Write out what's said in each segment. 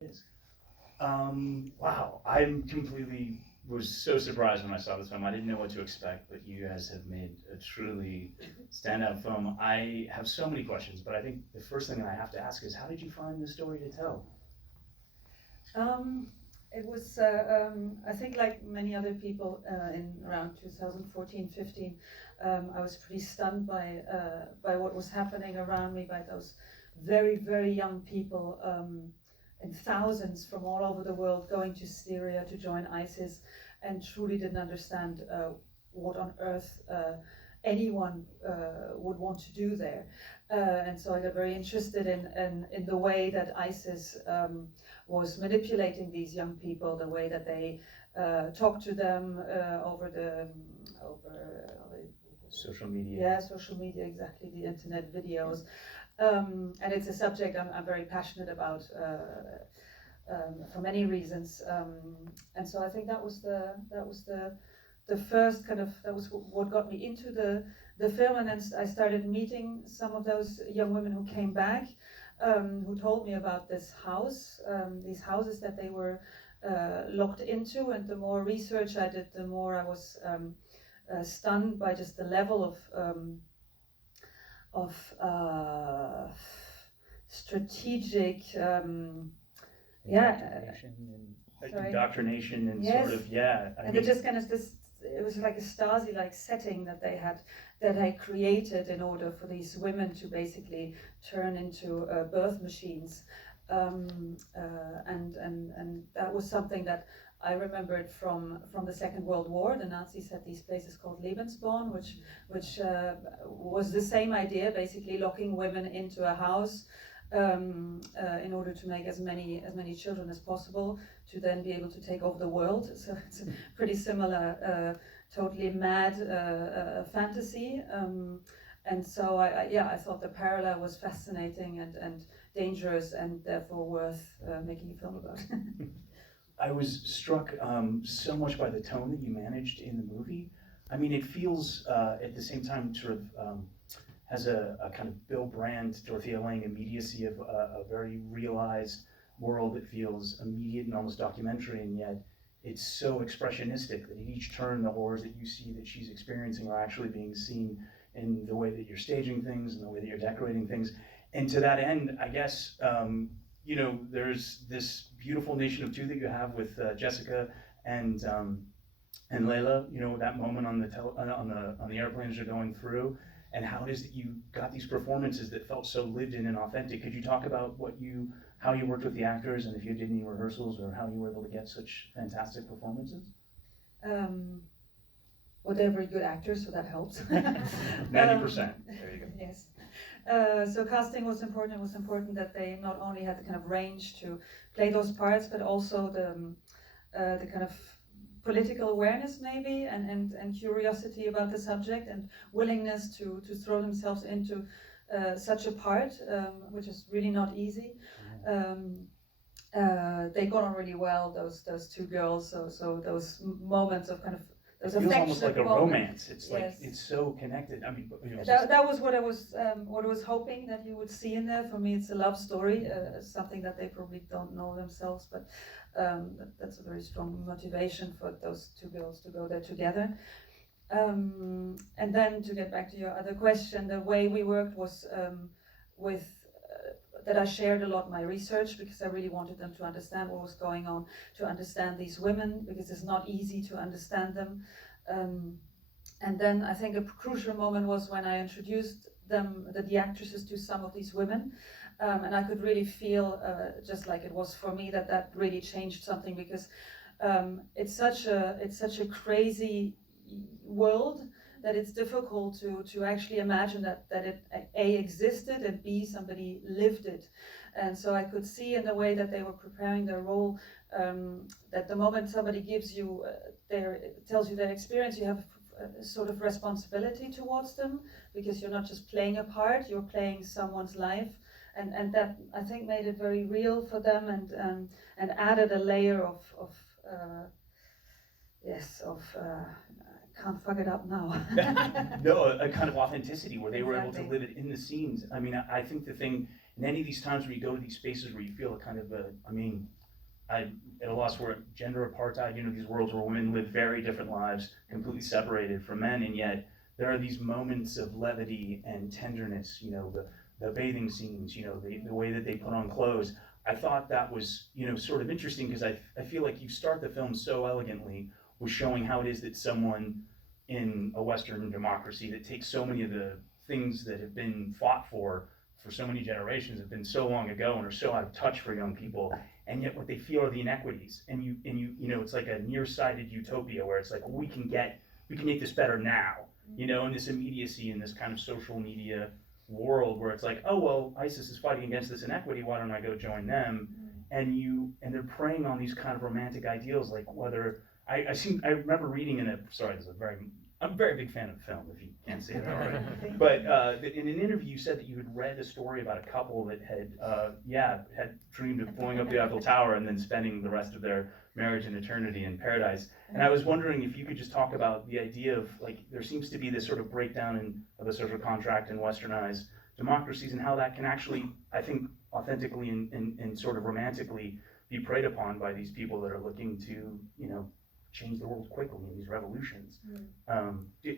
Yes. Wow, I'm completely was so surprised when I saw this film. I didn't know what to expect, but you guys have made a truly standout film. I have so many questions, but I think the first thing I have to ask is, how did you find the story to tell? It was, I think, like many other people in around 2014-15, I was pretty stunned by what was happening around me, by those very, very young people in thousands from all over the world going to Syria to join ISIS, and truly didn't understand what on earth anyone would want to do there. And so I got very interested in the way that ISIS was manipulating these young people, the way that they talked to them over Social media. Yeah, social media, exactly, the internet videos. And it's a subject I'm very passionate about for many reasons. And so I think that was the first kind of, that was what got me into the film. And then I started meeting some of those young women who came back, who told me about this house, these houses that they were locked into. And the more research I did, the more I was stunned by just the level of strategic, indoctrination and yes. sort of, yeah. And it just kind of this, it was like a Stasi-like setting that they had, that I created in order for these women to basically turn into birth machines. And that was something that I remembered from the Second World War. The Nazis had these places called Lebensborn, which was the same idea, basically locking women into a house in order to make as many children as possible, to then be able to take over the world. So it's a pretty similar, totally mad fantasy. And so I thought the parallel was fascinating and dangerous, and therefore worth making a film about. I was struck so much by the tone that you managed in the movie. I mean, it feels at the same time sort of has a kind of Bill Brandt, Dorothea Lange immediacy of a very realized world that feels immediate and almost documentary, and yet it's so expressionistic that at each turn the horrors that you see that she's experiencing are actually being seen in the way that you're staging things and the way that you're decorating things. And to that end, I guess, there's this beautiful nation of two that you have with Jessica and Laila. That moment on the airplane as you're going through, and how it is that you got these performances that felt so lived in and authentic. Could you talk about how you worked with the actors, and if you did any rehearsals, or how you were able to get such fantastic performances? Well, they're very good actors, so that helps. 90%. There you go. Yes. So casting was important. It was important that they not only had the kind of range to play those parts, but also the kind of political awareness, maybe, and curiosity about the subject, and willingness to throw themselves into such a part, which is really not easy. They got on really well, those two girls. So those moments of kind of, it feels almost like a romance. It's like, yes. It's so connected. I mean, that was what I was hoping that you would see in there. For me, it's a love story, something that they probably don't know themselves, but that's a very strong motivation for those two girls to go there together. And then to get back to your other question, the way we worked was that I shared a lot my research, because I really wanted them to understand what was going on, to understand these women, because it's not easy to understand them. And then I think a crucial moment was when I introduced the actresses, to some of these women. And I could really feel, just like it was for me, that really changed something, because it's such a crazy world that it's difficult to actually imagine that it A, existed, and B, somebody lived it. And so I could see in the way that they were preparing their role, that the moment somebody gives you tells you their experience, you have a sort of responsibility towards them, because you're not just playing a part, you're playing someone's life. And that, I think, made it very real for them, and added a layer of can't fuck it up now. No, a kind of authenticity where they were able to live it in the scenes. I mean, I think the thing in any of these times where you go to these spaces where you feel a kind of I'm at a loss for gender apartheid, these worlds where women live very different lives, completely separated from men, and yet there are these moments of levity and tenderness, the bathing scenes, the way that they put on clothes. I thought that was, sort of interesting because I feel like you start the film so elegantly with showing how it is that someone in a Western democracy that takes so many of the things that have been fought for so many generations, have been so long ago and are so out of touch for young people, and yet what they feel are the inequities. And you it's like a nearsighted utopia where it's like, we can make this better now, in this immediacy, in this kind of social media world where it's like, oh, well, ISIS is fighting against this inequity, why don't I go join them? And they're preying on these kind of romantic ideals, like whether, I remember reading I'm a very big fan of the film, if you can't see it already. But in an interview, you said that you had read a story about a couple that had dreamed of blowing up the Eiffel Tower and then spending the rest of their marriage and eternity in paradise. And I was wondering if you could just talk about the idea of, like, there seems to be this sort of breakdown of the social contract in westernized democracies, and how that can actually, I think, authentically and sort of romantically be preyed upon by these people that are looking to, change the world quickly in these revolutions. Do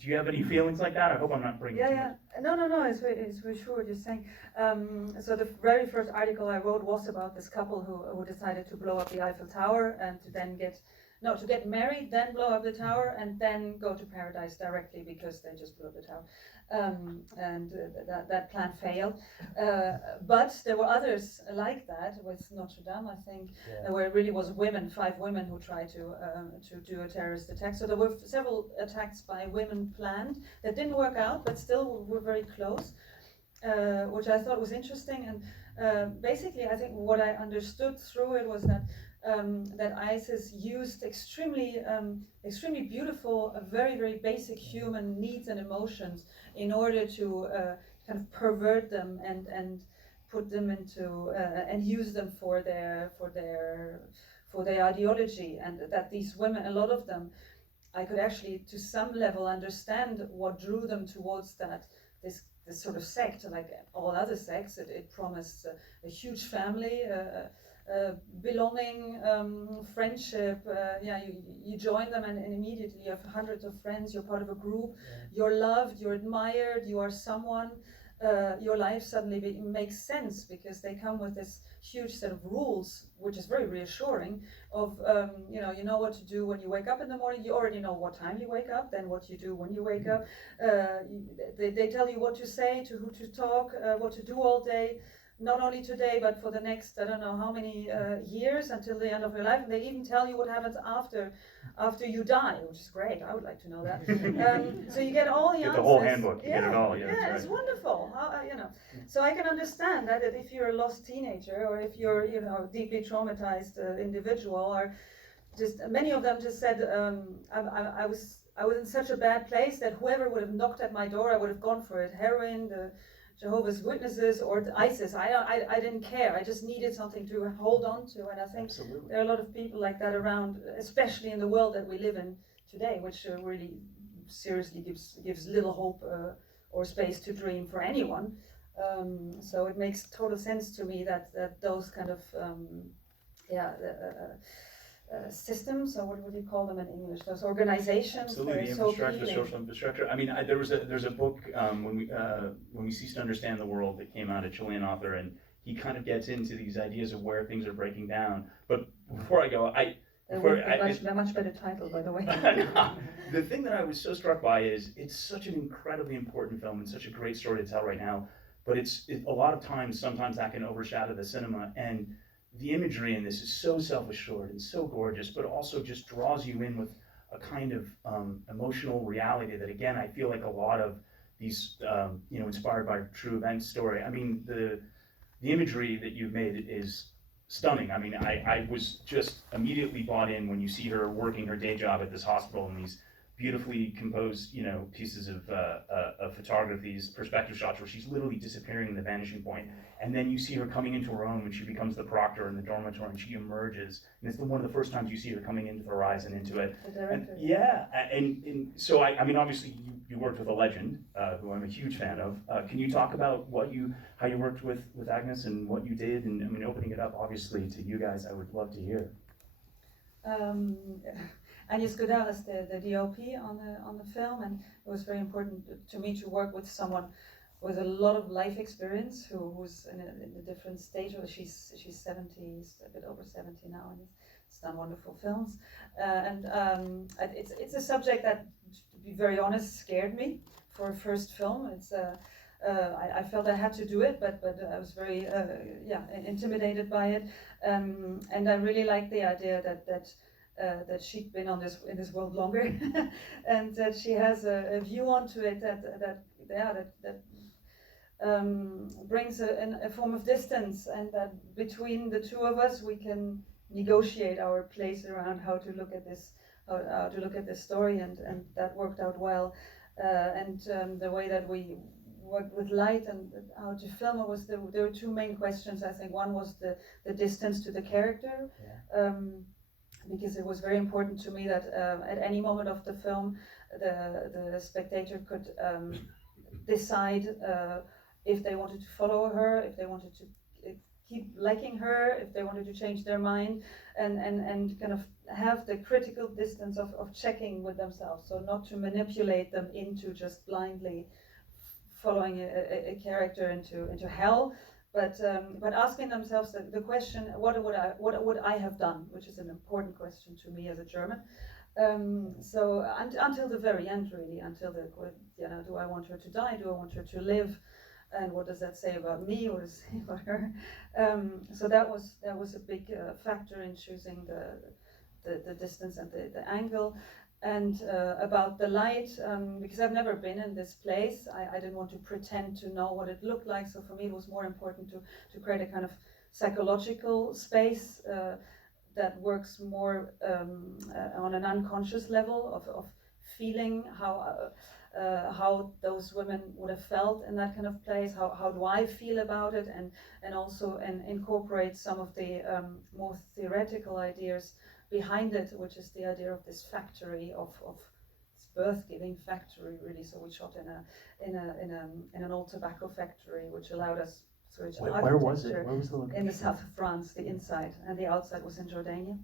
you have any feelings like that? I hope I'm not bringing too much. No, it's very sure what you're saying. So the very first article I wrote was about this couple who decided to blow up the Eiffel Tower and to then to get married, then blow up the tower, and then go to paradise directly because they just blew up the tower. That plan failed. But there were others like that with Notre Dame, I think, where it really was 5 women who tried to do a terrorist attack. So there were several attacks by women planned that didn't work out, but still were very close, which I thought was interesting. And basically, I think what I understood through it was that ISIS used extremely beautiful, very, very basic human needs and emotions in order to kind of pervert them and put them into and use them for their ideology. And that these women, a lot of them, I could actually to some level understand what drew them towards this sort of sect. Like all other sects, it promised a huge family, belonging, friendship. You join them and immediately you have hundreds of friends. You're part of a group. You're loved. You're admired. You are someone. Your life suddenly makes sense because they come with this huge set of rules, which is very reassuring. Of you know what to do when you wake up in the morning. You already know what time you wake up. Then what you do when you wake up. They tell you what to say, to who to talk, what to do all day. Not only today, but for the next, I don't know how many years until the end of your life. And they even tell you what happens after you die, which is great. I would like to know that. So you get all the answers. The whole handbook. You get it all. Yeah, it's wonderful. So I can understand that if you're a lost teenager, or if you're deeply traumatized individual, or just many of them just said, I was in such a bad place that whoever would have knocked at my door, I would have gone for it. Heroin, the Jehovah's Witnesses, or the ISIS. I didn't care. I just needed something to hold on to, and I think there are a lot of people like that around, especially in the world that we live in today, which really seriously gives little hope or space to dream for anyone. So it makes total sense to me that those kind of systems, or what would you call them in English? Those organizations. Absolutely, infrastructure, social infrastructure. I mean, there's a book when we cease to understand the world that came out, a Chilean author, and he kind of gets into these ideas of where things are breaking down. But before I go, a much better title, by the way. The thing that I was so struck by is it's such an incredibly important film and such a great story to tell right now. But a lot of times, sometimes that can overshadow the cinema, and the imagery in this is so self-assured and so gorgeous, but also just draws you in with a kind of emotional reality that, again, I feel like a lot of these, inspired by true event story. I mean, the imagery that you've made is stunning. I mean, I was just immediately bought in when you see her working her day job at this hospital and these beautifully composed, pieces of photography, these perspective shots where she's literally disappearing in the vanishing point, and then you see her coming into her own when she becomes the proctor in the dormitory, and she emerges, and it's one of the first times you see her coming into the horizon, into it. The director. And, yeah, and so I mean, obviously you worked with a legend, who I'm a huge fan of. Can you talk about how you worked with Agnes and what you did, and I mean, opening it up obviously to you guys, I would love to hear. Agnes Godard is the DOP on the film, and it was very important to me to work with someone with a lot of life experience who's in a different stage. She's 70, a bit over 70 now, and has done wonderful films. It's a subject that, to be very honest, scared me for a first film. I felt I had to do it, but I was very intimidated by it, and I really liked the idea that she'd been in this world longer, and that she has a view onto it that brings a form of distance, and that between the two of us we can negotiate our place around how to look at this story, and that worked out well. The way that we worked with light and how to film it was there were two main questions. I think one was the distance to the character. Yeah. Because it was very important to me that at any moment of the film, the spectator could decide if they wanted to follow her, if they wanted to keep liking her, if they wanted to change their mind, and kind of have the critical distance of checking with themselves, so not to manipulate them into just blindly following a character into hell. But asking themselves the question, what would I have done, which is an important question to me as a German. So until the very end, really, until do I want her to die? Do I want her to live? And what does that say about me? What does it say about her? So that was a big factor in choosing the distance and the angle. And about the light, because I've never been in this place, I didn't want to pretend to know what it looked like. So for me, it was more important to create a kind of psychological space that works more on an unconscious level of feeling how those women would have felt in that kind of place. How do I feel about it, and also incorporate some of the more theoretical ideas behind it, which is the idea of this factory of this birth-giving factory, really. So we shot in an old tobacco factory, which allowed us Where was it? Where was the location? In the south of France, the inside, and the outside was in Jordania.